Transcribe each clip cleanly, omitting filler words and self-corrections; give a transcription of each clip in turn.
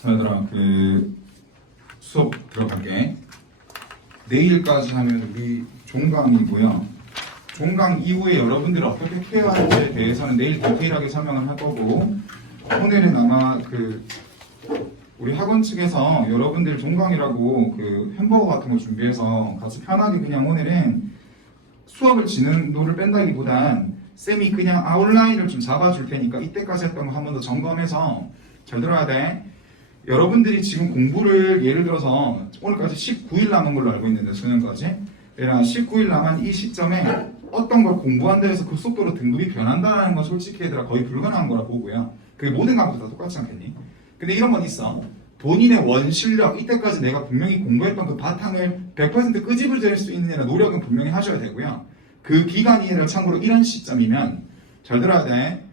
자, 얘들아, 수업 들어갈게. 내일까지 하면 우리 종강이고요. 종강 이후에 여러분들이 어떻게 케어하는지에 대해서는 내일 디테일하게 설명을 할 거고, 오늘은 아마 우리 학원 측에서 여러분들 종강이라고 햄버거 같은 거 준비해서 같이 편하게 그냥 오늘은 수업을 진행도를 뺀다기보단 쌤이 그냥 아웃라인을 좀 잡아줄 테니까 이때까지 했던 거 한 번 더 점검해서 잘 들어야 돼. 여러분들이 지금 공부를 예를 들어서 오늘까지 19일 남은 걸로 알고 있는데 수능까지 19일 남은 이 시점에 어떤 걸 공부한다 해서 그 속도로 등급이 변한다는 건 솔직히 얘들아 거의 불가능한 거라 보고요. 그게 모든 과목도 다 똑같지 않겠니? 근데 이런 건 있어. 본인의 원실력, 이때까지 내가 분명히 공부했던 그 바탕을 100% 끄집어낼 수 있느냐 노력은 분명히 하셔야 되고요. 그 기간이 참고로 이런 시점이면 잘 들어야 돼.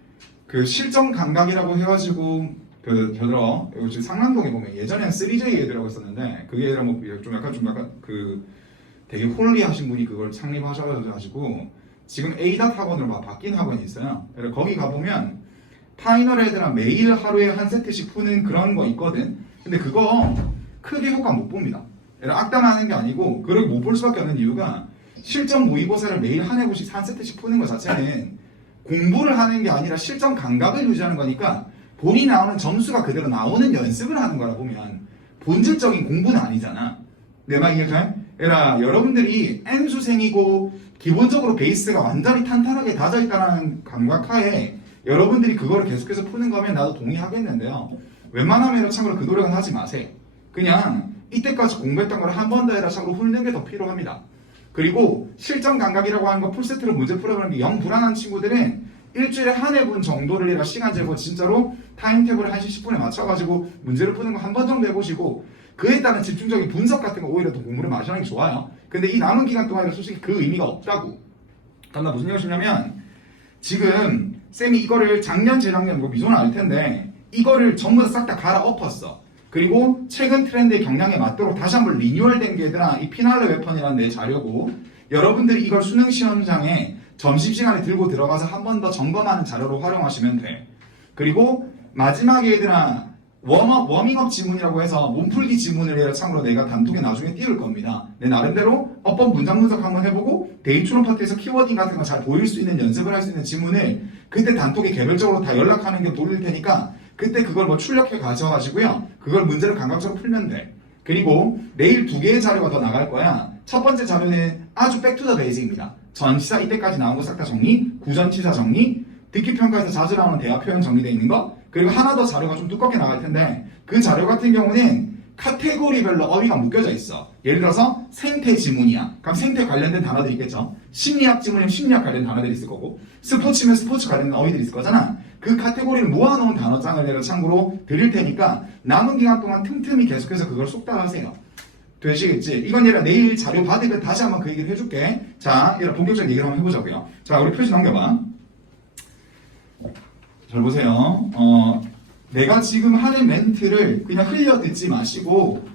실전 감각이라고 해가지고 들어 여기 상남동에 보면 예전에는 3J 애들이라고 했었는데 그게 얘들아 좀 약간 되게 홀리하신 분이 그걸 창립하셔가지고 지금 A닷 학원으로 막 바뀐 학원이 있어요. 그래서 거기 가보면 파이널 애들아 매일 하루에 한 세트씩 푸는 그런 거 있거든. 근데 그거 크게 효과 못 봅니다. 악담하는 게 아니고 그걸 못 볼 수밖에 없는 이유가 실전 모의고사를 매일 한 회씩 한 세트씩 푸는 것 자체는 공부를 하는 게 아니라 실전 감각을 유지하는 거니까 본인이 나오는 점수가 그대로 나오는 연습을 하는 거라 보면 본질적인 공부는 아니잖아. 내 말 이해가? 여러분들이 N수생이고 기본적으로 베이스가 완전히 탄탄하게 다져 있다는 감각하에 여러분들이 그거를 계속해서 푸는 거면 나도 동의하겠는데요. 웬만하면 참고로 그 노력은 하지 마세요. 그냥 이때까지 공부했던 걸 한 번 더 해라 참고로 훑는 게 더 필요합니다. 그리고 실전 감각이라고 하는 거 풀세트로 문제 풀어보는 게 영 불안한 친구들은 일주일에 한 회분 정도를 해라 시간 재고 진짜로 타임테이블을 1시 10분에 맞춰가지고 문제를 푸는 거 한 번 정도 해보시고 그에 따른 집중적인 분석 같은 거 오히려 더 공부를 많이 하는 게 좋아요. 근데 이 남은 기간 동안에 솔직히 그 의미가 없다고. 그럼 나 무슨 얘기냐면 지금 쌤이 이거를 작년 재작년 미소는 알 텐데 이거를 전부 다 싹 다 갈아엎었어. 그리고 최근 트렌드의 경향에 맞도록 다시 한번 리뉴얼된 게 얘들아 이 피날레 웨펀이라는 내 자료고 여러분들이 이걸 수능 시험장에 점심시간에 들고 들어가서 한 번 더 점검하는 자료로 활용하시면 돼. 그리고 마지막에 얘들아 워밍업 지문이라고 해서 몸풀기 지문을 얘들아 참고로 내가 단톡에 나중에 띄울 겁니다. 내 나름대로 어법 문장 분석 한번 해보고 데이트론 파트에서 키워딩 같은 거 잘 보일 수 있는 연습을 할 수 있는 지문을 그때 단톡에 개별적으로 다 연락하는 게 돌릴 테니까 그때 그걸 출력해 가져가시고요. 그걸 문제를 감각적으로 풀면 돼. 그리고 내일 2개의 자료가 더 나갈 거야. 첫 번째 자료는 아주 백투더 베이직입니다. 전치사 이때까지 나온 거 싹 다 정리, 구전치사 정리, 듣기 평가에서 자주 나오는 대화 표현 정리되어 있는 거, 그리고 하나 더 자료가 좀 두껍게 나갈 텐데 그 자료 같은 경우는 카테고리별로 어휘가 묶여져 있어. 예를 들어서 생태 지문이야. 그럼 생태 관련된 단어들이 있겠죠. 심리학 지문이면 심리학 관련 단어들이 있을 거고 스포츠면 스포츠 관련된 어휘들이 있을 거잖아. 그 카테고리를 모아놓은 단어장을 내가 참고로 드릴 테니까 남은 기간 동안 틈틈이 계속해서 그걸 속달하세요. 되시겠지? 이건 얘라 내일 자료 받으면 다시 한번 그 얘기를 해줄게. 자, 얘라 본격적인 얘기를 한번 해보자고요. 자, 우리 표지 넘겨봐. 잘 보세요. 내가 지금 하는 멘트를 그냥 흘려 듣지 마시고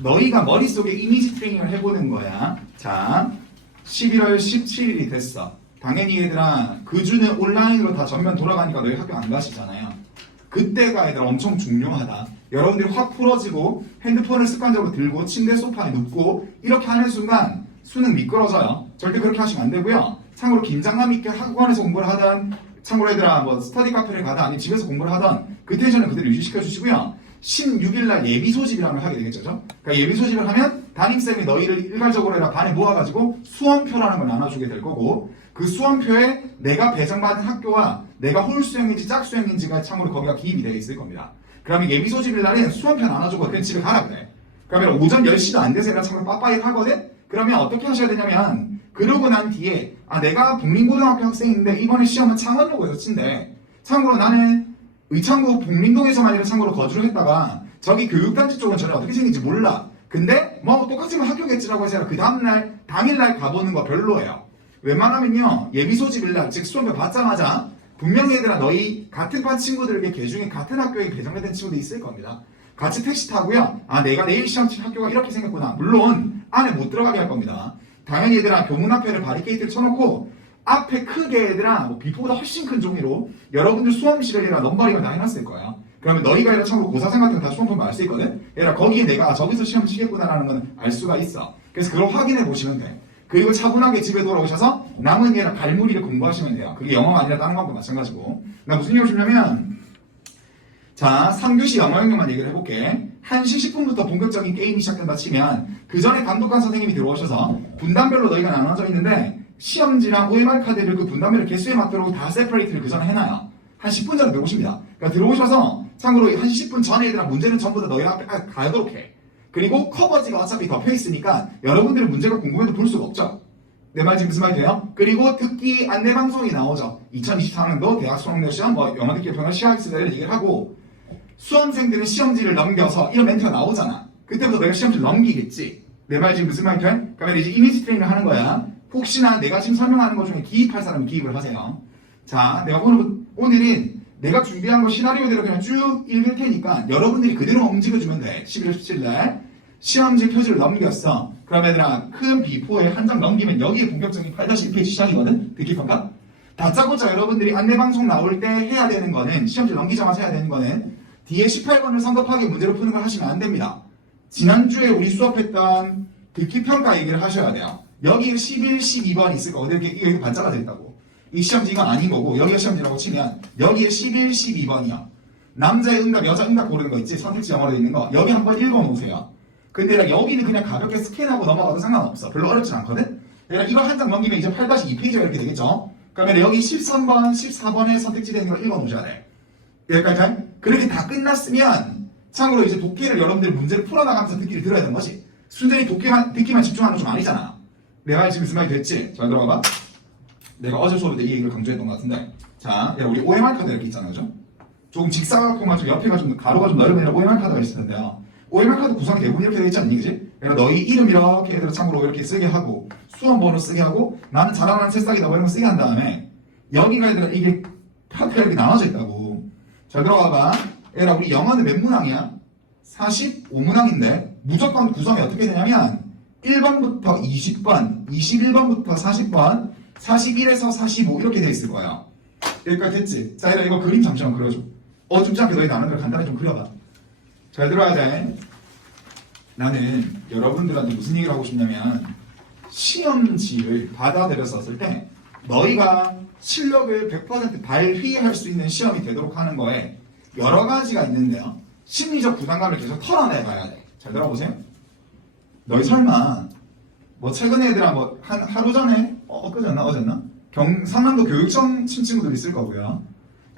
너희가 머릿속에 이미지 트레이닝을 해보는 거야. 자, 11월 17일이 됐어. 당연히 얘들아 그 주는 온라인으로 다 전면 돌아가니까 너희 학교 안 가시잖아요. 그때가 얘들아 엄청 중요하다. 여러분들이 확 풀어지고 핸드폰을 습관적으로 들고 침대 소파에 눕고 이렇게 하는 순간 수능 미끄러져요. 절대 그렇게 하시면 안 되고요. 참고로 긴장감 있게 학원에서 공부를 하던 참고로 얘들아 스터디 카페를 가든 아니면 집에서 공부를 하던 그 텐션을 그대로 유지시켜 주시고요. 16일날 예비 소집이라는 걸 하게 되겠죠. 그러니까 예비 소집을 하면 담임쌤이 너희를 일괄적으로 반에 모아가지고 수험표라는 걸 나눠주게 될 거고 그 수험표에 내가 배정받은 학교와 내가 홀수형인지 짝수형인지가 참고로 거기가 기입이 되어 있을 겁니다. 그러면 예비 소집일 날엔 수험표 나눠주고 그냥 집에 가라 그래. 그러면 오전 10시도 안 돼서 얘가 참고로 빠빠이 하거든? 그러면 어떻게 하셔야 되냐면 그러고 난 뒤에 내가 북림고등학교 학생인데 이번에 시험은 창원로고에서 친대. 참고로 나는 의창구 북림동에서만 이런 참고로 거주를 했다가 저기 교육단지 쪽은 전혀 어떻게 생긴지 몰라. 근데 똑같으면 학교겠지라고 해서 그 다음날 당일날 가보는 거 별로예요. 웬만하면요 예비 소집일날 즉 수험표 받자마자 분명히 얘들아 너희 같은 반 친구들에게 걔중에 같은 학교에 배정된 친구들이 있을 겁니다. 같이 택시 타고요. 내가 내일 시험 칠 학교가 이렇게 생겼구나. 물론 안에 못 들어가게 할 겁니다. 당연히 얘들아 교문 앞에를 바리케이트를 쳐놓고 앞에 크게 얘들아 비포보다 훨씬 큰 종이로 여러분들 수험실이랑 넘버링을 다 해놨을 거예요. 그러면 너희가 얘라 참고로 고사생 같은 거 다 수험 보면 알 수 있거든. 얘라 거기에 내가 저기서 시험 치겠구나라는 건 알 수가 있어. 그래서 그걸 확인해 보시면 돼. 그리고 차분하게 집에 돌아오셔서 남은 얘랑 갈무리를 공부하시면 돼요. 그게 영어가 아니라 다른 것도 마찬가지고. 나 무슨 얘기를 주냐면, 자, 3교시 영어 영역만 얘기를 해볼게. 1시 10분부터 본격적인 게임이 시작된다 치면 그 전에 감독관 선생님이 들어오셔서 분단별로 너희가 나눠져 있는데 시험지랑 OMR 카드를 그 분단별로 개수에 맞도록 다 세퍼레이트를 그 전에 해놔요. 한 10분 전에 들어오십니다. 그러니까 들어오셔서 참고로 1시 10분 전에 애들아 문제는 전부 다 너희 앞에 가도록 해. 그리고 커버지가 어차피 덮여 있으니까 여러분들은 문제가 궁금해도 볼 수가 없죠. 내 말 지금 무슨 말이 돼요? 그리고 듣기 안내 방송이 나오죠. 2024년도 대학 수학력 시험, 영어 듣기 평가 시험학습을 얘기를 하고 수험생들은 시험지를 넘겨서 이런 멘트가 나오잖아. 그때부터 내가 시험지를 넘기겠지. 내 말 지금 무슨 말이 돼? 그러면 이제 이미지 트레이닝을 하는 거야. 혹시나 내가 지금 설명하는 것 중에 기입할 사람은 기입을 하세요. 자, 내가 오늘은 내가 준비한 거 시나리오대로 그냥 쭉 읽을 테니까 여러분들이 그대로 움직여주면 돼. 11월 17일 시험지 표지를 넘겼어. 그러면 얘들아 큰 B4에 한 장 넘기면 여기에 본격적인 8-1페이지 시작이거든. 듣기 평가. 다짜고짜 여러분들이 안내방송 나올 때 해야 되는 거는 시험지 넘기자마자 해야 되는 거는 뒤에 18번을 성급하게 문제로 푸는 걸 하시면 안 됩니다. 지난주에 우리 수업했던 듣기 평가 얘기를 하셔야 돼요. 여기에 11, 12번 있을 거거든. 이게 반짝아져 있다고. 이 시험지가 아닌 거고 여기가 시험지라고 치면 여기에 11, 12번이야. 남자의 응답, 여자 응답 고르는 거 있지? 선택지 영어로 있는 거. 여기 한번 읽어놓으세요. 근데 여기는 그냥 가볍게 스캔하고 넘어가도 상관없어. 별로 어렵진 않거든? 이거 한 장 넘기면 이제 8-2페이지가 이렇게 되겠죠? 그러면 여기 13번, 14번에 선택지 되는 걸 읽어놓으셔야 돼. 여기까지? 그렇게 다 끝났으면 참고로 이제 독해를 여러분들 문제를 풀어나가면서 듣기를 들어야 되는 거지. 순전히 듣기만 집중하는 건 좀 아니잖아. 내 말 지금 무슨 말이 됐지? 잘 들어가봐. 내가 어제 수업에 이 얘기를 강조했던 것 같은데, 자, 우리 OMR 카드 이렇게 있잖아요, 그죠? 조금 직사각형만 좀 옆에가 좀 가로가 좀 넓은 OMR 카드가 있을 텐데요. OMR 카드 구성이 대부분 이렇게 되어 있지 않니, 그지? 그러니까 너희 이름 이렇게 얘들아 참고로 이렇게 쓰게 하고, 수험 번호 쓰게 하고, 나는 자라나는 새싹이다 뭐 이런 거 쓰게 한 다음에, 여기가 얘들아 이게 파트가 이렇게 나눠져 있다고. 잘 들어가봐. 얘들아 우리 영어는 몇 문항이야? 45문항인데 무조건 구성이 어떻게 되냐면 1번부터 20번, 21번부터 40번, 41에서 45 이렇게 돼 있을 거야. 여기까지 됐지? 자, 얘들아 이거 그림 잠시만 그려줘. 어줍지 않게 너희 나눈 걸 간단히 좀 그려봐. 잘 들어야 돼. 나는 여러분들한테 무슨 얘기를 하고 싶냐면 시험지를 받아들였었을 때 너희가 실력을 100% 발휘할 수 있는 시험이 되도록 하는 거에 여러 가지가 있는데요. 심리적 부담감을 계속 털어내봐야 돼. 잘 들어보세요. 너희 설마 뭐 최근에 애들아 뭐 하루 전에 엊그제였나 어제였나 경상남도 교육청 친구들 있을 거고요.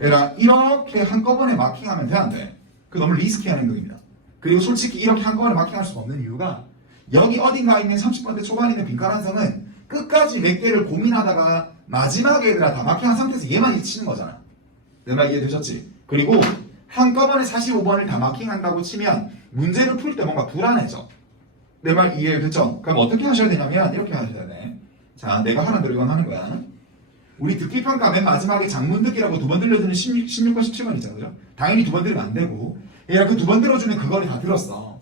얘들아 이렇게 한꺼번에 마킹하면 돼 안 돼? 그 너무 리스키한 행동입니다. 그리고 솔직히 이렇게 한꺼번에 마킹할 수 없는 이유가 여기 어딘가에 있는 30번대 초반에 있는 빈칸 한 성은 끝까지 몇 개를 고민하다가 마지막에 얘들아 다 마킹한 상태에서 얘만 치는 거잖아. 내 말 이해되셨지? 그리고 한꺼번에 45번을 다 마킹한다고 치면 문제를 풀 때 뭔가 불안해져. 내 말 이해됐죠? 그럼 어떻게 하셔야 되냐면 이렇게 하셔야 돼. 자, 내가 하는 대로 이건 하는 거야. 우리 듣기평가 맨 마지막에 장문 듣기라고 두 번 들려주는 16번, 17번 있잖아. 그죠? 당연히 두 번 들으면 안 되고 얘가 그 두 번 들어주는 그거를 다 들었어.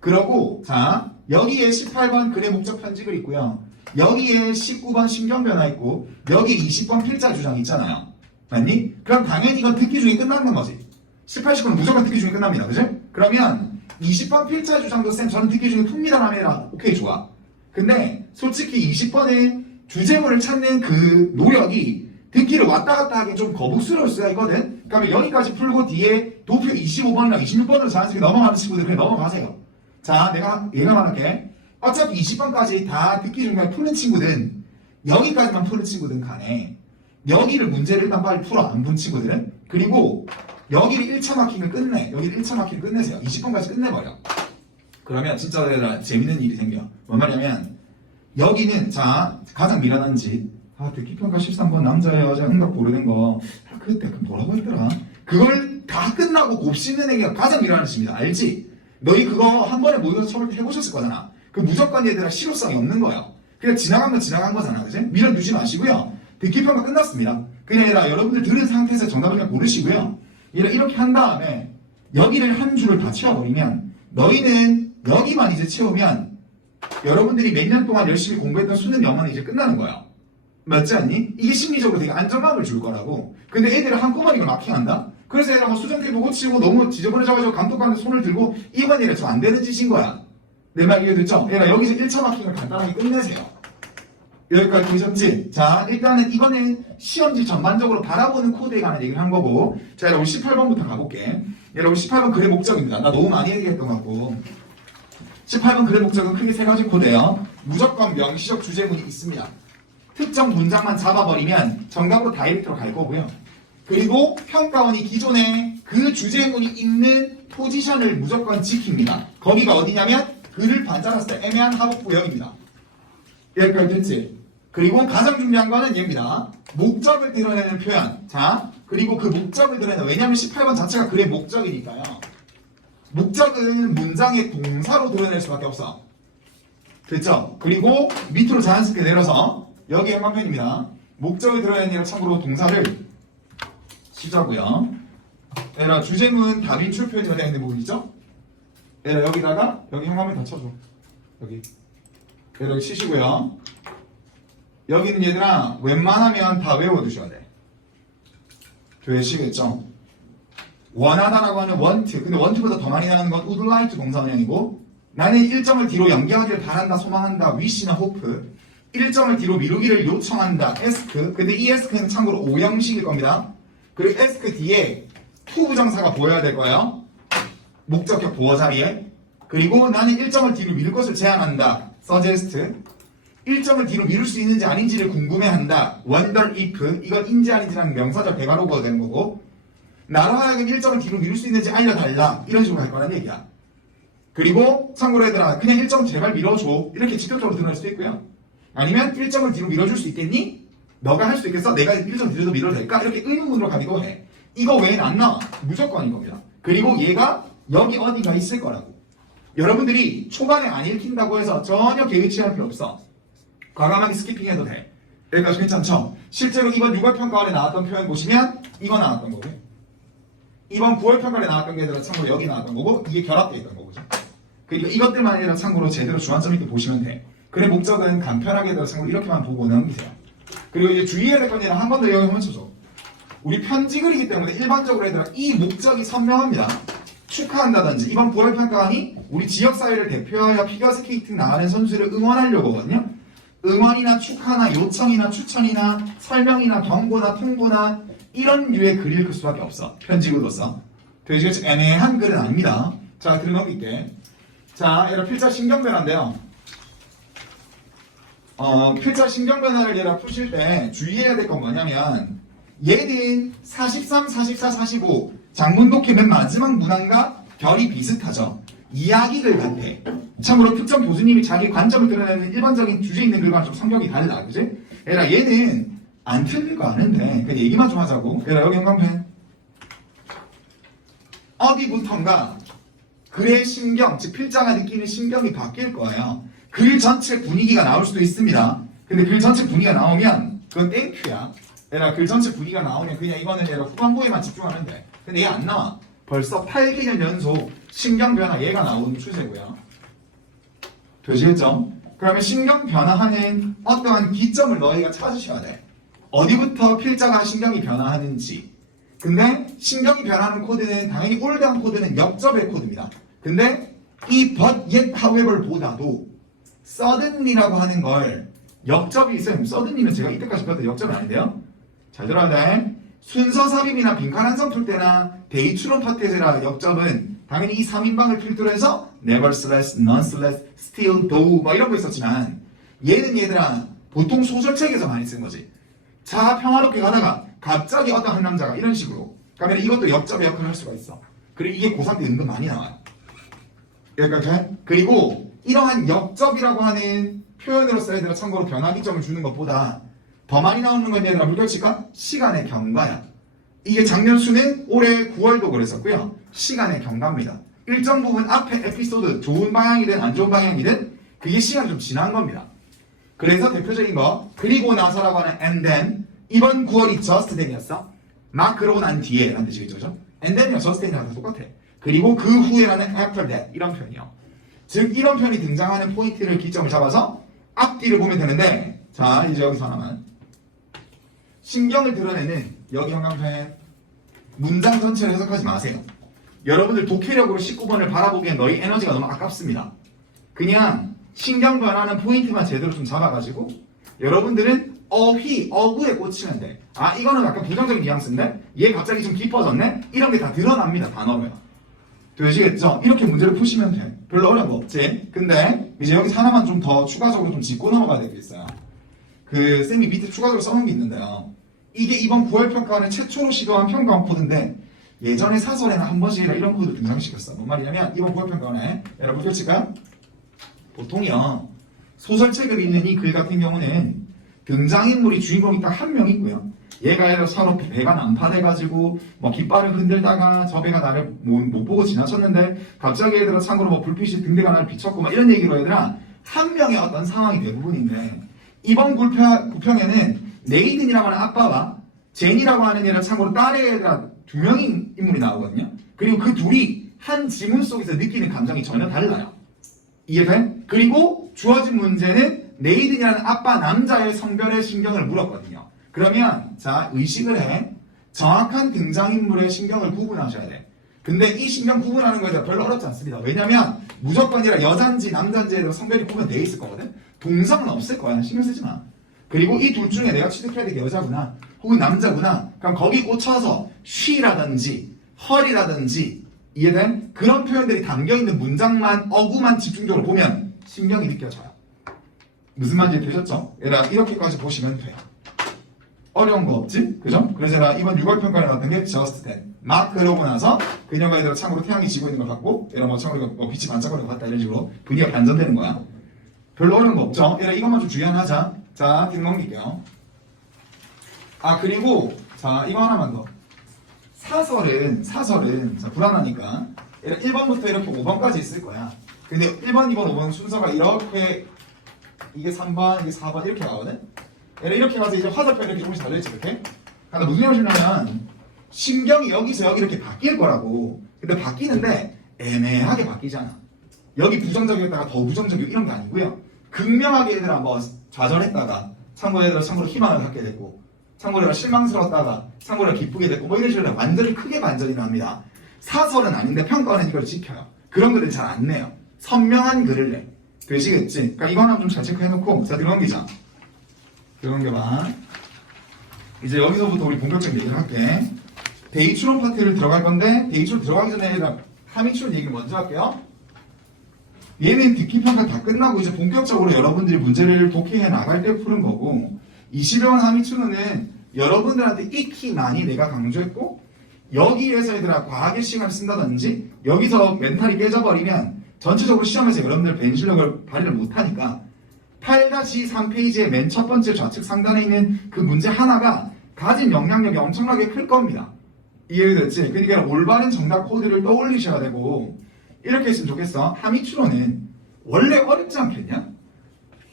그러고 자 여기에 18번 글의 목적 편집을 있고요. 여기에 19번 신경변화 있고 여기 20번 필자 주장 있잖아요. 맞니? 그럼 당연히 이건 듣기 중에 끝나는 거지. 18, 19는 무조건 듣기 중에 끝납니다. 그죠? 그러면 20번 필자 주장도 쌤 저는 듣기 중에 풉니다 라면 오케이 좋아. 근데 솔직히 20번의 주제문을 찾는 그 노력이 듣기를 왔다 갔다 하기 좀 거북스러울 수가 있거든. 그러면 여기까지 풀고 뒤에 도표 25번이랑 26번으로 자연스럽게 넘어가는 친구들 그냥 넘어가세요. 자 내가 말할게. 어차피 20번까지 다 듣기 중에 푸는 친구들은 여기까지만 푸는 친구들은 가네. 여기를 문제를 일단 빨리 풀어 안 푼 친구들은. 그리고 여기를 1차 마킹을 끝내. 여기를 1차 마킹을 끝내세요. 20번까지 끝내버려. 그러면 진짜 재밌는 일이 생겨. 뭔 말이냐면 여기는 자 가장 미련한 짓. 듣기평가 13번 남자 여자 응답 고르는 거 그때 뭐라고 했더라. 그걸 다 끝나고 곱씹는 애가 가장 미련한 짓입니다. 알지? 너희 그거 한 번에 모의고사 쳐볼 때 해보셨을 거잖아. 그 무조건 얘들아 실효성이 없는 거예요. 그냥 지나간 건 지나간 거잖아. 그치? 미련 두지 마시고요. 듣기평가 끝났습니다. 그냥 얘들아 여러분들 들은 상태에서 정답을 그냥 고르시고요. 이렇게 한 다음에 여기를 한 줄을 다 채워버리면 너희는 여기만 이제 채우면 여러분들이 몇 년 동안 열심히 공부했던 수능 영어는 이제 끝나는 거야. 맞지 않니? 이게 심리적으로 되게 안정감을 줄 거라고. 근데 애들을 한꺼번에 이걸 마킹한다? 그래서 얘가 뭐 수정태도 고치고 너무 지저분해져가지고 감독관한테 손을 들고 이건 얘가 저 안 되는 짓인 거야. 내 말 이해됐죠? 얘가 여기서 1차 마킹을 간단하게 끝내세요. 여기까지 보셨지? 자, 일단은 이거는 시험지 전반적으로 바라보는 코드에 관한 얘기를 한 거고, 자, 여러분 18번부터 가볼게. 여러분 18번 글의 목적입니다. 나 너무 많이 얘기했던 것 같고. 18번 글의 목적은 크게 세 가지 코드예요. 무조건 명시적 주제문이 있습니다. 특정 문장만 잡아버리면 정답으로 다이렉트로 갈 거고요. 그리고 평가원이 기존에 그 주제문이 있는 포지션을 무조건 지킵니다. 거기가 어디냐면 글을 반짝았을 때 애매한 하복구역입니다. 여기까지 됐지? 그리고 가장 중요한 거는 얘입니다. 목적을 드러내는 표현. 자, 그리고 그 목적을 드러내는, 왜냐면 18번 자체가 글의 목적이니까요. 목적은 문장의 동사로 드러낼 수밖에 없어. 됐죠? 그리고 밑으로 자연스럽게 내려서 여기 행방편입니다. 목적을 드러내는 참고로 동사를 쓰자고요. 얘라 주제문 다빈출 표현이 되어 있는 부분 있죠? 얘라 여기다가 여기 행방편 다 쳐줘. 여기. 얘라 여기 치시고요. 여기는 얘들아 웬만하면 다 외워두셔야 돼. 되시겠죠? 원하다라고 하는 want. 근데 want보다 더 많이 나가는 건 would like 동사원형이고, 나는 일정을 뒤로 연기하기를 바란다, 소망한다, wish나 hope. 일정을 뒤로 미루기를 요청한다, ask. 근데 이 ask는 참고로 오형식일 겁니다. 그리고 ask 뒤에 to 부정사가 보여야 될 거예요. 목적격 보어 자리에. 그리고 나는 일정을 뒤로 미룰 것을 제안한다, suggest. 일정을 뒤로 미룰 수 있는지 아닌지를 궁금해한다, wonder if. 이건 인지 아닌지랑 명사절 대괄호가 되는 거고, 나로 하여금 일정을 뒤로 미룰 수 있는지 알려달라, 이런 식으로 할 거란 얘기야. 그리고 참고로 얘들아 그냥 일정 제발 밀어줘, 이렇게 직접적으로 드러낼 수도 있고요. 아니면 일정을 뒤로 밀어줄 수 있겠니? 너가 할 수 있겠어? 내가 일정 뒤로 밀어도 될까? 이렇게 의문문으로 가기도 해. 이거 외엔 안 나와. 무조건인 겁니다. 그리고 얘가 여기 어디가 있을 거라고. 여러분들이 초반에 안 읽힌다고 해서 전혀 계획치 할 필요 없어. 과감하게 스키핑해도 돼. 여기까지 괜찮죠? 실제로 이번 6월 평가원에 나왔던 표현 보시면 이거 나왔던 거고요. 이번 9월 평가에 나왔던 게 아니라 참고로 여기 나왔던 거고, 이게 결합되어 있던 거죠. 그러니까 이것들만 아니라 참고로 제대로 주안점 있게 보시면 돼. 그래 목적은 간편하게 해서 참고로 이렇게만 보고 넘기세요. 그리고 이제 주의해야 될 건 얘는 한 번 더 여기 한번 쳐줘. 우리 편지 글이기 때문에 일반적으로 얘들아 이 목적이 선명합니다. 축하한다든지 이번 9월 평가원이 우리 지역사회를 대표하여 피겨스케이팅 나가는 선수를 응원하려고 하거든요. 응원이나 축하나 요청이나 추천이나 설명이나 경고나 통보나 이런 류의 글을 읽을 수밖에 없어. 편집으로서. 되시겠죠? 애매한 글은 아닙니다. 자, 글을 넘길게. 자, 얘가 필자 신경변화인데요. 필자 신경변화를 얘가 푸실 때 주의해야 될 건 뭐냐면, 얘는 43, 44, 45 장문독해 맨 마지막 문항과 결이 비슷하죠. 이야기글 같아. 참고로 특정 교수님이 자기 관점을 드러내는 일반적인 주제 있는 글과는 좀 성격이 달라. 그지? 얘라 얘는 안 틀릴 거 아는데 그냥 얘기만 좀 하자고. 얘라 여기 형광펜. 어디부턴가 글의 심경, 즉 필자가 느끼는 심경이 바뀔 거예요. 글 전체 분위기가 나올 수도 있습니다. 근데 글 전체 분위기가 나오면 그건 땡큐야. 얘라 글 전체 분위기가 나오면 그냥 이거는 얘라 후반부에만 집중하면 돼. 근데 얘 안 나와. 벌써 8개년 연속 심경 변화 얘가 나오는 추세고요. 되시겠죠? 그러면 심경 변화하는 어떠한 기점을 너희가 찾으셔야 돼. 어디부터 필자가 심경이 변화하는지. 근데 심경이 변화하는 코드는 당연히 올드한 코드는 역접의 코드입니다. 근데 이 but, yet, however 보다도 suddenly라고 하는 걸 역접이 있어요. suddenly는 제가 이때까지 배웠던 역접은 아닌데요. 잘 들어야 돼. 순서 삽입이나 빈칸 한성 풀 때나 대입 추론 파트에서나 역접은 당연히 이 3인방을 필두로 해서 nevertheless, nonetheless, still, though 뭐 이런 거 있었지만, 얘는 얘들아 보통 소설책에서 많이 쓴 거지. 자, 평화롭게 가다가 갑자기 어떤 한 남자가 이런 식으로 그러면 이것도 역접의 역할을 할 수가 있어. 그리고 이게 고3 때 은근 많이 나와요. 여기까지. 그리고 이러한 역접이라고 하는 표현으로서 얘들아 참고로 변화기점을 주는 것보다 더 많이 나오는 건 얘들아 물결치가 시간의 경과야. 이게 작년 수는 올해 9월도 그랬었고요. 시간의 경과입니다. 일정 부분 앞에 에피소드 좋은 방향이든 안 좋은 방향이든 그게 시간이 좀 지난 겁니다. 그래서 대표적인 거 그리고 나서라고 하는 and then, 이번 9월이 just then이었어. 막 그러고 난 뒤에 라는 뜻이겠죠. 그죠? and then이랑 just then이랑 다 똑같아. 그리고 그 후에라는 after that 이런 표현이요. 즉 이런 표현이 등장하는 포인트를 기점을 잡아서 앞뒤를 보면 되는데, 자 이제 여기서 하나만 신경을 드러내는 여기 형광펜 문장 전체를 해석하지 마세요. 여러분들 독해력으로 19번을 바라보기엔 너희 에너지가 너무 아깝습니다. 그냥 신경 변하는 포인트만 제대로 좀 잡아가지고 여러분들은 어구에 꽂히면 돼. 아, 이거는 약간 부정적인 뉘앙스인데 얘 갑자기 좀 깊어졌네? 이런 게 다 드러납니다. 단어로요. 되시겠죠? 이렇게 문제를 푸시면 돼. 별로 어려운 거 없지? 근데 이제 여기서 하나만 좀 더 추가적으로 좀 짚고 넘어가야 되겠어요. 그 쌤이 밑에 추가적으로 써놓은 게 있는데요. 이게 이번 9월 평가원의 최초로 시도한 평가원 코드인데 예전에 사설에는 한 번씩 이런 코드를 등장시켰어. 뭔 말이냐면 이번 9월 평가원에 여러분 솔직히 보통이요. 소설책을 읽는 이 글 같은 경우는 등장인물이 주인공이 딱 한 명 있고요. 얘가 예를 들어 서로 배가 난파돼가지고 뭐 깃발을 흔들다가 저 배가 나를 못 보고 지나쳤는데 갑자기 얘들아 참고로 뭐 불빛이 등대가 나를 비쳤고 막 이런 얘기로 얘들아 한 명의 어떤 상황이 대부분인데 이번 구평에는 네이든이라고 하는 아빠와 제니라고 하는 얘는 참고로 딸의 얘들아 두 명의 인물이 나오거든요. 그리고 그 둘이 한 지문 속에서 느끼는 감정이 전혀 달라요. 이해돼? 그리고 주어진 문제는 네이든이라는 아빠 남자의 성별의 신경을 물었거든요. 그러면 자 의식을 해. 정확한 등장인물의 신경을 구분하셔야 돼. 근데 이 신경 구분하는 거에 대해 별로 어렵지 않습니다. 왜냐면 무조건 여잔지 남잔지에 성별이 구분돼 있을 거거든. 동성은 없을 거야. 신경 쓰지 마. 그리고 이 둘 중에 내가 취득해야 될 게 여자구나 혹은 남자구나. 그럼 거기 꽂혀서 she라든지 her이라든지 이해된? 그런 표현들이 담겨있는 문장만 어구만 집중적으로 보면 신경이 느껴져요. 무슨 말인지 되셨죠? 얘들아 이렇게까지 보시면 돼요. 어려운 거 없지? 그죠? 그래서 제가 이번 6월 평가를 나왔던 게 just then. 막 그러고 나서 그녀가 얘들아 참고로 태양이 지고 있는 걸 봤고 얘들아 뭐 참고로 뭐 빛이 반짝거리는 것 같다 이런 식으로 분위기가 반전되는 거야. 별로 어려운 거 없죠? 얘들아 이것만 좀 주의하자. 자 뒤로 넘길게요. 아 그리고 자 이거 하나만 더. 사설은 자, 불안하니까 1번부터 이렇게 5번까지 있을 거야. 근데 1번, 2번, 5번 순서가 이렇게 이게 3번, 이게 4번 이렇게 가거든. 이렇게 가서 이제 화살표 이렇게 조금씩 달려있지 이렇게. 근데 무슨 말이냐면 신경이 여기서 여기 이렇게 바뀔 거라고. 근데 바뀌는데 애매하게 바뀌잖아. 여기 부정적이었다가 더 부정적이고 이런 게 아니고요. 극명하게 얘들아 뭐 좌절했다가 참고로 얘들아 참고로 희망을 갖게 됐고 참고로 실망스러웠다가 참고로 기쁘게 됐고 뭐 이런 식으로 완전히 크게 반전이 납니다. 사설은 아닌데 평가는 이걸 지켜요. 그런 글은 잘 안 내요. 선명한 글을 내. 되시겠지? 그러니까 이거 하나 좀 잘 체크해놓고 자 들어넘기자. 들어넘겨봐. 이제 여기서부터 우리 본격적인 얘기를 할게. 데이 추론 파트를 들어갈 건데 데이 추론 들어가기 전에 일단 하미 추론 얘기 먼저 할게요. 얘는 듣기 평가 다 끝나고 이제 본격적으로 여러분들이 문제를 독해해 나갈 때 푸는 거고 21번 하미 추론은 여러분들한테 익히 많이 내가 강조했고 여기에서 얘들아 과학의 시간을 쓴다든지 여기서 멘탈이 깨져버리면 전체적으로 시험에서 여러분들 벤 실력을 발휘를 못하니까 8-3페이지의 맨 첫 번째 좌측 상단에 있는 그 문제 하나가 가진 영향력이 엄청나게 클 겁니다. 이해됐지? 그러니까 올바른 정답 코드를 떠올리셔야 되고 이렇게 했으면 좋겠어. 하미 추론은 원래 어렵지 않겠냐?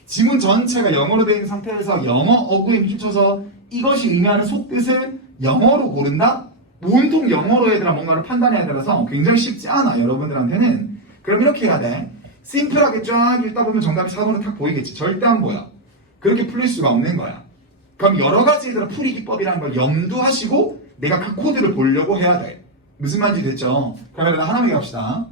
지문 전체가 영어로 되어 있는 상태에서 영어 어구에 휘쳐서 이것이 의미하는 속뜻을 영어로 고른다? 온통 영어로 얘들아 뭔가를 판단해야 돼서 굉장히 쉽지 않아 여러분들한테는. 그럼 이렇게 해야 돼. 심플하게 쫙 읽다 보면 정답이 4번은 딱 보이겠지. 절대 안 보여. 그렇게 풀릴 수가 없는 거야. 그럼 여러 가지 얘들아 풀이 기법이라는 걸 염두하시고 내가 그 코드를 보려고 해야 돼. 무슨 말인지 됐죠? 그러면 하나만 얘기합시다.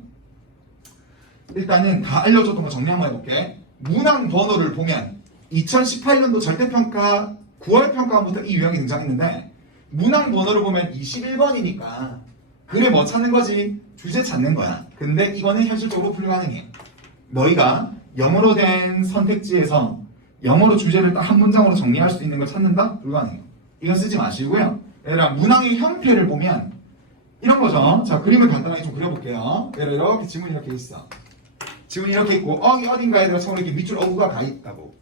일단은 다 알려줬던 거 정리 한번 해볼게. 문항 번호를 보면 2018년도 절대평가 9월 평가부터 이 유형이 등장했는데 문항 번호를 보면 21번이니까 그래 뭐 찾는 거지? 주제 찾는 거야. 근데 이거는 현실적으로 불가능해. 너희가 영어로 된 선택지에서 영어로 주제를 딱 한 문장으로 정리할 수 있는 걸 찾는다? 불가능해요. 이건 쓰지 마시고요. 얘들아 문항의 형태를 보면 이런 거죠. 자 그림을 간단하게 좀 그려볼게요. 얘들아 이렇게 지문이 이렇게 있어. 지문이 이렇게 있고 어딘가에 들어서 처음에 이렇게 밑줄 어구가 가 있다고.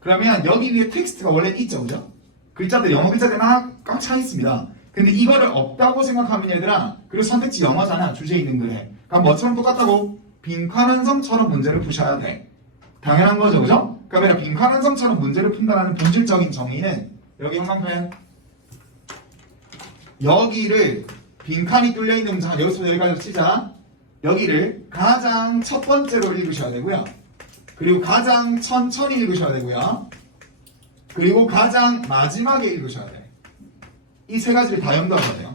그러면 여기 위에 텍스트가 원래 있죠, 그죠? 글자들 영어 글자들 막 꽉 차 있습니다. 근데 이거를 없다고 생각하면 얘들아 그리고 선택지 영어잖아 주제에 있는 글에. 그럼 뭐처럼 똑같다고? 빈칸한성처럼 문제를 푸셔야 돼. 당연한 거죠, 그죠? 그러면 빈칸한성처럼 문제를 푼다는 본질적인 정의는 여기 형광펜 여기를 빈칸이 뚫려있는 문장 여기서부터 여기까지 치자. 여기를 가장 첫 번째로 읽으셔야 되고요. 그리고 가장 천천히 읽으셔야 되고요. 그리고 가장 마지막에 읽으셔야 돼. 이 세 가지를 다 염두하셔야 돼요.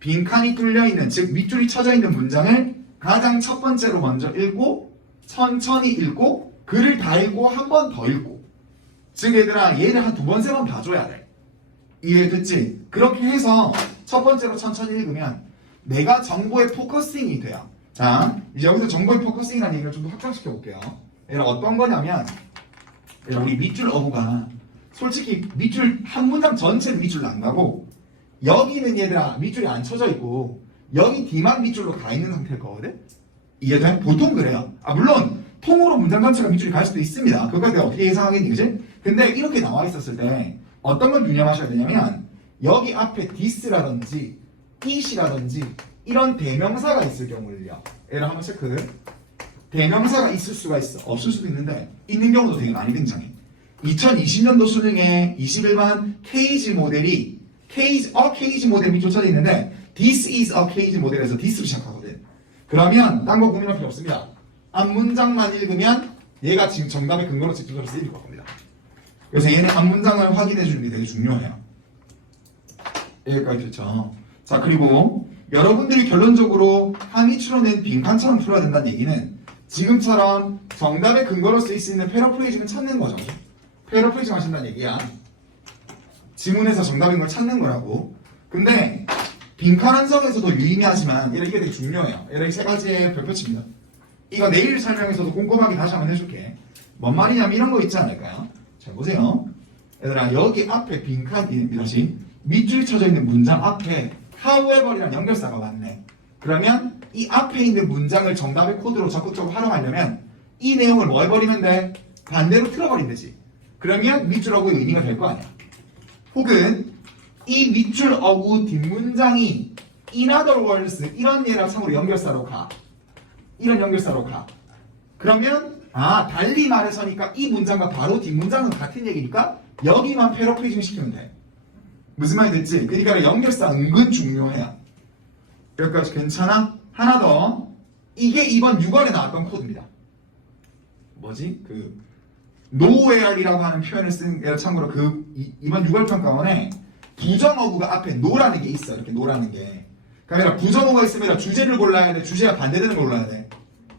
빈칸이 뚫려있는, 즉 밑줄이 쳐져 있는 문장을 가장 첫 번째로 먼저 읽고 천천히 읽고 글을 다 읽고 한 번 더 읽고, 즉 얘들아 얘를 한 2번 3번 봐줘야 돼. 이해됐지? 그렇게 해서 첫 번째로 천천히 읽으면 내가 정보의 포커싱이 돼요. 자, 이제 여기서 정보의 포커싱이라는 얘기를 좀 더 확장시켜 볼게요. 얘는 어떤 거냐면, 우리 밑줄 어구가 솔직히 밑줄 한 문장 전체는 밑줄로 안 가고, 여기는 얘들아 밑줄이 안 쳐져 있고 여기 뒤만 밑줄로 가 있는 상태일 거거든? 이해돼? 보통 그래요. 물론 통으로 문장 전체가 밑줄이 갈 수도 있습니다. 그걸 내가 어떻게 예상하겠니, 그지? 근데 이렇게 나와 있었을 때 어떤 걸 유념하셔야 되냐면, 여기 앞에 this라든지 it이라든지 이런 대명사가 있을 경우를요, 얘를 한번 체크. 대명사가 있을 수가 있어. 없을 수도 있는데 있는 경우도 되게 많이 등장해. 2020년도 수능에 21반 케이지 모델이 케이지 모델 밑줄 쳐져 있는데 this is a 케이지 모델에서 this로 시작하거든. 그러면 딴 거 고민할 필요 없습니다. 앞 문장만 읽으면 얘가 지금 정답의 근거로 집중해서 쓰일 겁니다. 그래서 얘는 앞 문장을 확인해 주는 게 되게 중요해요. 여기까지 됐죠. 자, 그리고 여러분들이 결론적으로 함이 추론된 빈칸처럼 풀어야 된다는 얘기는 지금처럼 정답의 근거로 쓰일 수 있는 패러프레이징을 찾는 거죠. 패러프레이징 하신다는 얘기야. 지문에서 정답인 걸 찾는 거라고. 근데 빈칸 완성에서도 유의미하지만 이게 되게 중요해요. 이렇게 3가지의 별표치입니다. 이거 내일 설명에서도 꼼꼼하게 다시 한번 해줄게. 뭔 말이냐면 이런 거 있지 않을까요? 자, 보세요. 얘들아, 여기 앞에 빈칸, 다시 밑줄이 쳐져 있는 문장 앞에 however이라는 연결사가 왔네. 그러면 이 앞에 있는 문장을 정답의 코드로 적극적으로 활용하려면 이 내용을 뭐 해버리면 돼? 반대로 틀어버리면 되지. 그러면 밑줄 어구의 의미가 될 거 아니야. 혹은 이 밑줄 어구 뒷문장이 in other words 이런 예랑 참으로 연결사로 가. 이런 연결사로 가. 그러면 달리 말해서니까 이 문장과 바로 뒷문장은 같은 얘기니까 여기만 패러프레이징 시키면 돼. 무슨 말이 됐지? 그러니까 연결사 은근 중요해요. 여기까지 괜찮아? 하나 더. 이게 이번 6월에 나왔던 코드입니다. 뭐지? nowhere이라고 하는 표현을 쓴, 참고로 이번 6월 평가원에 부정어구가 앞에 no라는 게 있어. 이렇게 no라는 게. 그러니까 부정어구가 있으면 주제를 골라야 돼. 주제가 반대되는 걸 골라야 돼.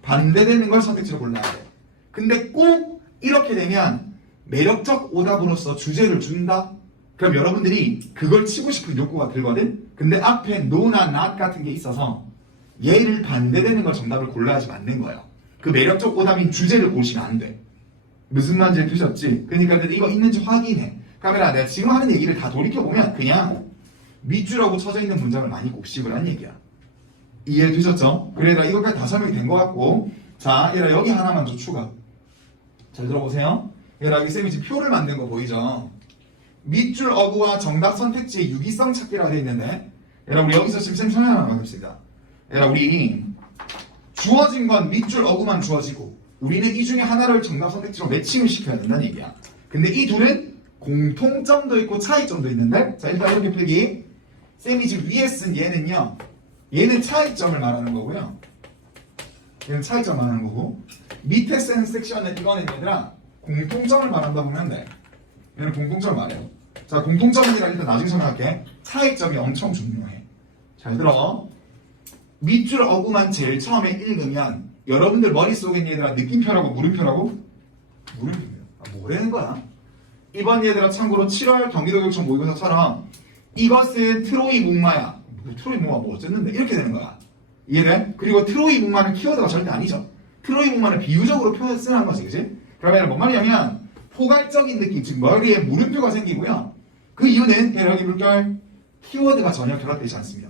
반대되는 걸 선택지로 골라야 돼. 근데 꼭 이렇게 되면 매력적 오답으로서 주제를 준다? 그럼 여러분들이 그걸 치고 싶은 욕구가 들거든? 근데 앞에 no나 not 같은 게 있어서 얘를 반대되는 걸 정답을 골라야지 맞는 거예요. 그 매력적 오답인 주제를 고르시면 안 돼. 무슨 말인지 드셨지? 그러니까 이거 있는지 확인해. 카메라, 내가 지금 하는 얘기를 다 돌이켜보면 그냥 밑줄하고 쳐져 있는 문장을 많이 곱씹을 한 얘기야. 이해되셨죠? 그래서 이것까지 다 설명이 된 것 같고, 자, 얘들아 여기 하나만 더 추가. 잘 들어보세요. 얘들아 여기 쌤이 지금 표를 만든 거 보이죠? 밑줄 어구와 정답 선택지의 유기성 찾기라고 되어 있는데, 얘들아 우리 여기서 지금 쌤 설명 한번 해봅시다. 얘들아 우리 주어진 건 밑줄 어구만 주어지고 우리는 이 중에 하나를 정답 선택지로 매칭을 시켜야 된다는 얘기야. 근데 이 둘은 공통점도 있고 차이점도 있는데, 자 일단 이렇게 풀기. 쌤이 지금 위에 쓴 얘는요, 얘는 차이점을 말하는 거고요, 얘는 차이점 말하는 거고, 밑에 쓴 섹션은 이거는 얘들아 공통점을 말한다 보면 돼. 얘는 공통점을 말해요. 자, 공통점이라 일단 나중에 설명할게. 차이점이 엄청 중요해. 잘 들어. 밑줄 어구만 제일 처음에 읽으면 여러분들 머릿속에 얘들아 느낌표라고 물음표라고? 물음표예요. 뭐라는 거야? 이번 얘들아 참고로 7월 경기도교육청 모의고사처럼 이것은 트로이 목마야. 트로이 목마 뭐 어쨌는데 이렇게 되는 거야. 이해돼? 그리고 트로이 목마는 키워드가 절대 아니죠. 트로이 목마는 비유적으로 표현 쓰는 거지, 그치? 그러면 뭔 말이냐면 포괄적인 느낌, 즉 머리에 물음표가 생기고요. 그 이유는 여기 물결 키워드가 전혀 결합되지 않습니다.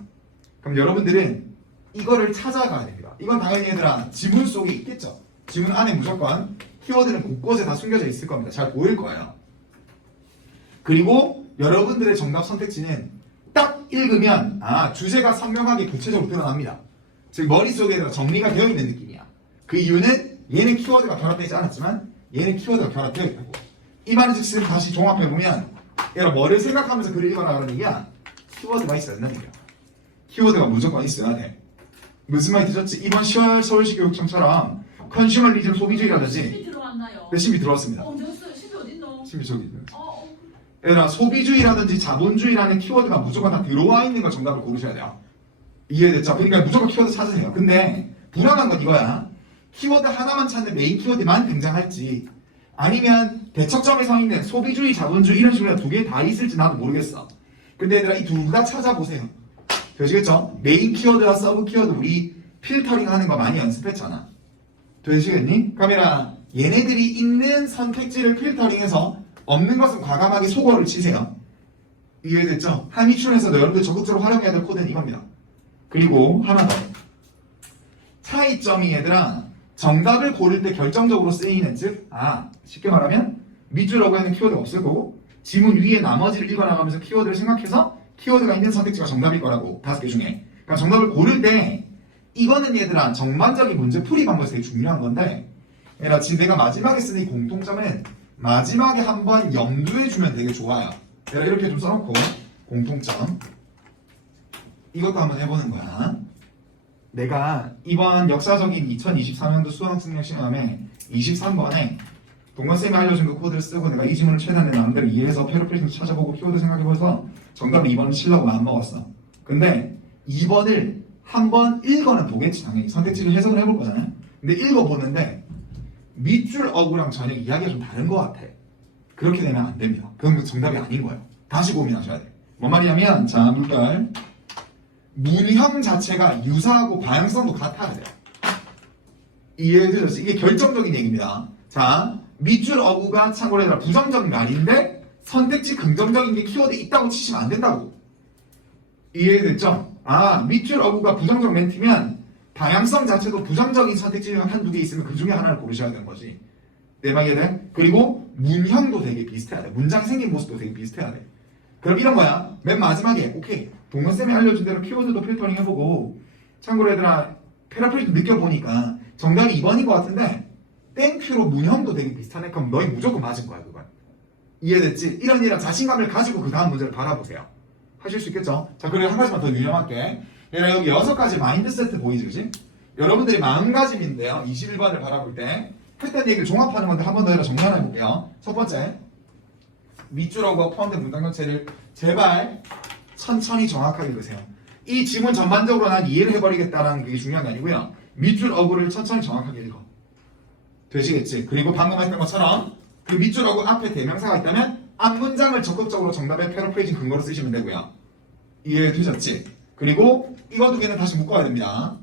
그럼 여러분들은 이거를 찾아가야 됩니다. 이건 당연히 얘들아 지문 속에 있겠죠. 지문 안에 무조건 키워드는 곳곳에 다 숨겨져 있을 겁니다. 잘 보일 거예요. 그리고 여러분들의 정답 선택지는 딱 읽으면 주제가 선명하게 구체적으로 드러납니다. 즉 머릿속에 정리가 되어 있는 느낌이야. 그 이유는 얘는 키워드가 결합되지 않았지만 얘는 키워드가 결합되어 있다고. 이 말은 즉슨 다시 종합해보면 얘가 뭐를 생각하면서 글을 읽어나가는 얘기야. 키워드가 있어야 된다는 얘기야. 키워드가 무조건 있어야 돼. 무슨 말이 드셨지? 이번 10월 서울시 교육청처럼 컨슈머리즘 소비주의라든지 신비 들어왔나요? 네, 신비 들어왔습니다. 신비 어딨노? 신비 저기 있는 얘들아 소비주의라든지 자본주의라는 키워드가 무조건 다 들어와 있는 걸 정답을 고르셔야 돼요. 이해됐죠? 그러니까 무조건 키워드 찾으세요. 근데 불안한 건 이거야. 키워드 하나만 찾는 메인 키워드만 등장할지 아니면 대척점에 서 있는 소비주의, 자본주의 이런 식으로 두 개 다 있을지 나도 모르겠어. 근데 얘들아 이 둘 다 찾아보세요. 되시겠죠? 메인 키워드와 서브 키워드 우리 필터링 하는 거 많이 연습했잖아. 되시겠니? 카메라 얘네들이 있는 선택지를 필터링해서 없는 것은 과감하게 소거를 치세요. 이해됐죠? 함의출에서도 여러분들 적극적으로 활용해야 될 코드는 이겁니다. 그리고 하나 더. 차이점이 얘들아 정답을 고를 때 결정적으로 쓰이는 즉 쉽게 말하면 밑줄하고 하는 키워드가 없을 거고 지문 위에 나머지를 읽어나가면서 키워드를 생각해서 키워드가 있는 선택지가 정답일 거라고 5개 중에. 그러니까 정답을 고를 때 이거는 얘들아 전반적인 문제 풀이 방법이 되게 중요한 건데 얘들아 지금 내가 마지막에 쓰는 이 공통점은 마지막에 한번 염두해 주면 되게 좋아요. 얘들아 이렇게 좀 써놓고 공통점 이것도 한번 해보는 거야. 내가 이번 역사적인 2023년도 수학능력 시험에 23번에 동건쌤이 알려준 그 코드를 쓰고 내가 이 지문을 최대한 내 마음대로 이해해서 패러프레이징 찾아보고 키워드 생각해보면서 정답을 2번을 치려고 마음먹었어. 근데 2번을 한번 읽어는 보겠지 당연히. 선택지를 해석을 해볼 거잖아요. 근데 읽어보는데 밑줄 어구랑 전혀 이야기가 좀 다른 것 같아. 그렇게 되면 안 됩니다. 그건 정답이 아닌 거예요. 다시 고민하셔야 돼. 뭔 말이냐면 자 물결 문형 자체가 유사하고 방향성도 같아야 돼요. 이해되셨어요? 이게 결정적인 얘기입니다. 자, 밑줄 어구가 참고로 해서 부정적인 말인데 선택지 긍정적인 게 키워드 있다고 치시면 안 된다고. 이해됐죠? 밑줄 어구가 부정적 멘트면 방향성 자체도 부정적인 선택지가 한두 개 있으면 그 중에 하나를 고르셔야 되는 거지. 내 말 이해돼? 그리고 문형도 되게 비슷해야 돼. 문장 생긴 모습도 되게 비슷해야 돼. 그럼 이런 거야. 맨 마지막에 오케이. 동건쌤이 알려준 대로 키워드도 필터링 해보고 참고로 얘들아 패러프레이징 느껴보니까 정답이 2번인 것 같은데 땡큐로 문형도 되게 비슷하네. 그럼 너희 무조건 맞은 거야 그건. 이해됐지? 이런 자신감을 가지고 그 다음 문제를 바라보세요. 하실 수 있겠죠? 자 그리고 한 가지만 더 유념할게. 얘들아 여기 6가지 마인드 세트 보이지 그치? 여러분들이 마음가짐인데요. 21번을 바라볼 때 했던 얘기를 종합하는 건데 한 번 더 정리 하나 해볼게요. 첫 번째 밑줄하고 포함된 문장 전체를 제발 천천히 정확하게 읽으세요. 이 지문 전반적으로 난 이해를 해버리겠다는 게 중요한 게 아니고요. 밑줄 어구를 천천히 정확하게 읽어. 되시겠지? 그리고 방금 했던 것처럼 그 밑줄 어구 앞에 대명사가 있다면 앞 문장을 적극적으로 정답의 패러프레이징 근거로 쓰시면 되고요. 이해되셨지? 그리고 이거 두 개는 다시 묶어야 됩니다.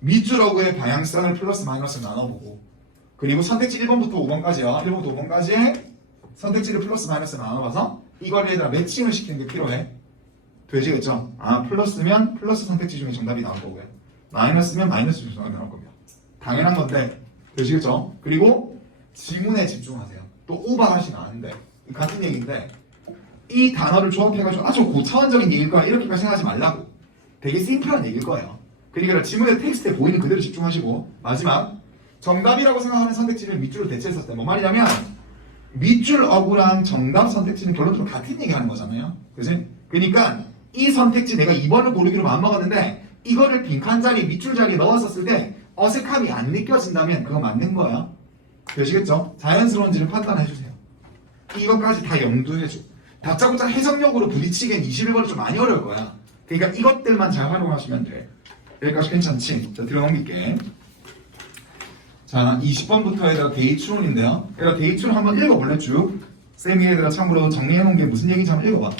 밑줄 어구의 방향성을 플러스 마이너스 나눠보고 그리고 선택지 1번부터 5번까지요. 1번부터 5번까지의 선택지를 플러스 마이너스 나눠봐서 이걸 얘들아 매칭을 시키는 게 필요해. 되시겠죠? 플러스면 플러스 선택지 중에 정답이 나올 거고요. 마이너스면 마이너스 중에 정답이 나올 겁니다. 당연한 건데 되시겠죠? 그리고 지문에 집중하세요. 또 오버하시면 안 돼. 같은 얘기인데 이 단어를 조합해가지고 아주 고차원적인 얘기일 거야 이렇게까지 생각하지 말라고. 되게 심플한 얘기일 거예요. 그러니까 지문의 텍스트에 보이는 그대로 집중하시고 마지막 정답이라고 생각하는 선택지를 밑줄로 대체했을 때 뭐 말이냐면 밑줄 어구랑 정답 선택지는 결론적으로 같은 얘기하는 거잖아요. 그치? 그러니까 이 선택지 내가 2번을 고르기로 마음먹었는데 이거를 빈칸 자리 밑줄 자리에 넣었었을 때 어색함이 안 느껴진다면 그거 맞는 거예요. 되시겠죠? 자연스러운지를 판단해주세요. 이것까지 다 염두해줘. 다짜고짜 해석력으로 부딪히기엔 21번이 좀 많이 어려울 거야. 그러니까 이것들만 잘 활용하시면 돼. 여기까지 괜찮지? 자, 들어넘길게. 자, 20번부터 얘들아 데이추론인데요. 얘들아 데이추론 한번 읽어볼래 쭉? 쌤이 얘들아 참고로 정리해놓은 게 무슨 얘기인지 한번 읽어봐.